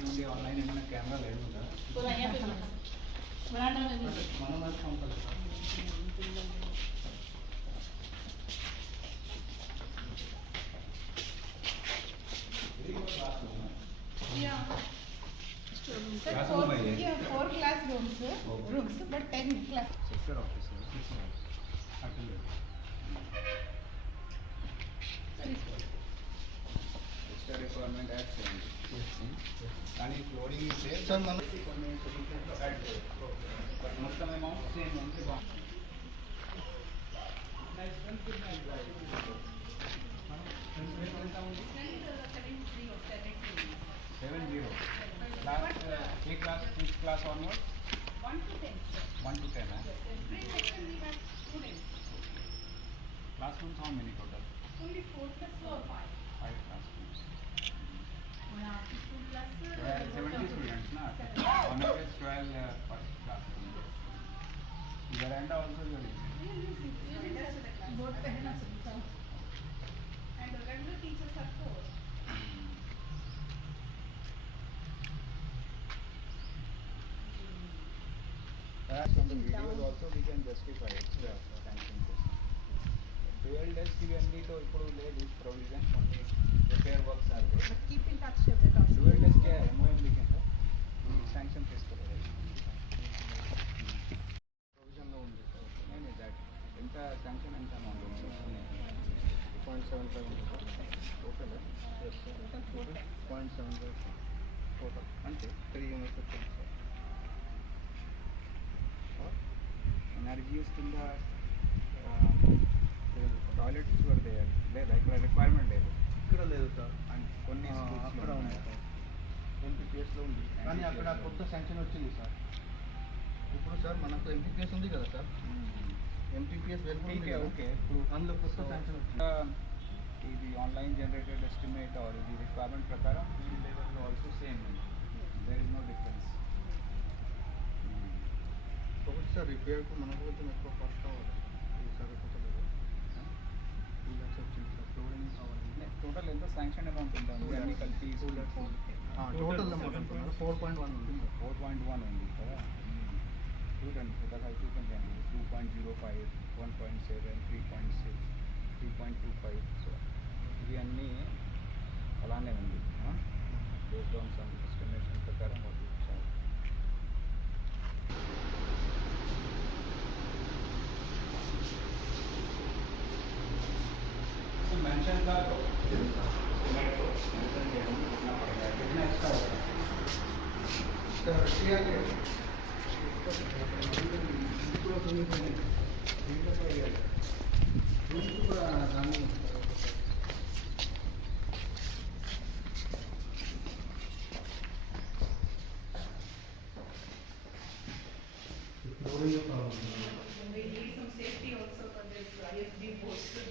నుండి ఆన్లైన్ ఏమైనా కెమెరా లేదు మనం four class rooms rooms but ten class office attend Extra requirement at 70. आणि फ्लोरिंग इथे सर मला మొత్తం అమౌంట్ సేమ్ ఉంది seven zero class A class which class onward one to ten class rooms how many total veranda also And regular the videos also we can justify desk only to ఇప్పుడు this provision the repair works are there. But keep in touch with us. Desk MOM we can. Sanction ఎంత amount point seven five total point seven five total అంతే three units వచ్చింది sir NREGS కింద toilets కూడా లేదు లేదా ఇక్కడ requirement లేదు ఇక్కడ లేదు సార్ కొన్ని అక్కడ ఉన్నాయి. సార్ ఎంపీపీఎస్లో ఉంది కానీ అక్కడ కొత్త శాంక్షన్ వచ్చింది సార్ ఇప్పుడు సార్ మనకు ఎంపీపీఎస్ ఉంది కదా sir hmm. ఎంపీపీఎస్ వెలుగు ఓకే ఓకే ఇప్పుడు అందులో కొత్త So, శాంక్షన్ వచ్చింది uh, ఇది ఆన్లైన్ జనరేటెడ్ ఎస్టిమేట్ ఆర్ ఇది రిక్వైర్మెంట్ ప్రకారం ఈ లెవెల్లో also same there is no difference ఒకటి సార్ రిపేర్కు మనకు కొంచెం ఎక్కువ కాస్ట్ కావాలి ఈసారి కొత్తలేదు టూ ల్యాక్స్ వచ్చింది సార్ ఫ్లోరింగ్ కావాలి టోటల్ ఎంత శాంక్షన్ అమౌంట్ ఉందా Two అన్ని lakhs. కలిపి టూ ల్యాక్స్ టోటల్ అమౌంట్ అంటున్నారు ఫోర్ పాయింట్ వన్ ఉంది సార్ ఫోర్ పాయింట్ వన్ ఉంది కదా two containers, have two containers, 2.05, 1.7, 3.6, 3.25. So ఇవన్నీ అలానే ఉంది బేస్డ్ ఆన్ సమ్ ఎస్టిమేషన్ ప్రకారం వాళ్ళు ఇచ్చారు మెన్షన్ కాదు మెన్షన్ చేయడం పెట్టిన ఎక్స్ట్రా ఇక్కడ We need some safety also for this ISD boards.